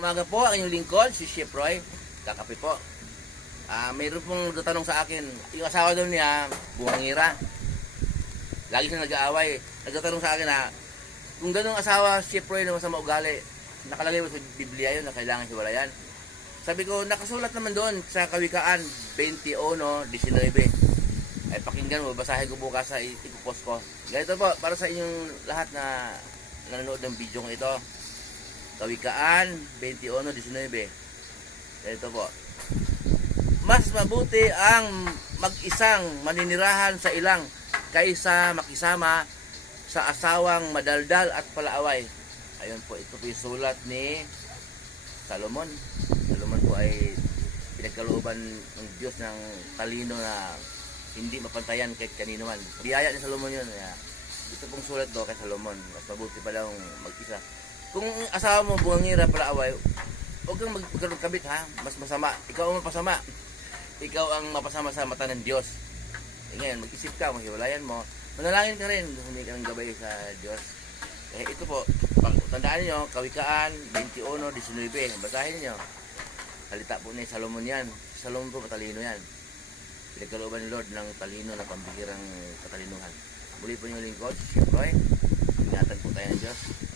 umaga po, ang inyong lingkod, si Chef Roy. Kakape po. Mayroon pong tatanong sa akin, yung asawa daw niya, buwangira. Lagi siya nag-aaway. Nagtatanong sa akin na, kung ganun asawa, Chef Roy na masama ugali, nakalagay mo sa Biblia yun na kailangan hiwalayan. Sabi ko, nakasulat naman doon sa Kawikaan 21:19. Ay pakinggan mo, basahin ko bukas sa ipopost ko. Ganito po, para sa inyong lahat na nanonood ng video ko ito. Kawikaan 21:19. Ganito po. Mas mabuti ang mag-isang maninirahan sa ilang kaysa makisama sa asawang madaldal at palaaway. Ayun po, ito po yung sulat ni Solomon. Solomon po ay pinagkalooban ng Diyos ng talino na hindi mapantayan kahit kanino man. Biyaya ni Solomon yun. Ito pong sulat do kay Solomon. Mas mabuti pa daw mag-isa. Kung asawa mo buwangira palaaway, huwag kang magkabit ha. Mas masama. Ikaw ang mapasama. Ikaw ang mapasama sa mata ng Diyos. Ngayon, mag-isip ka, maghiwalayan mo. Manalangin ka rin, humingi ka ng gabay sa Diyos. Ito po, tandaan niyo, Kawikaan 21:19. Basahin niyo. Salita po ni Solomon yan. Solomon po, matalino yan. Pinagkalooban ni Lord ng talino na pambihirang katalinuhan. Muli po yung lingkod, Chef Roy. Ingatan po tayo ng Diyos.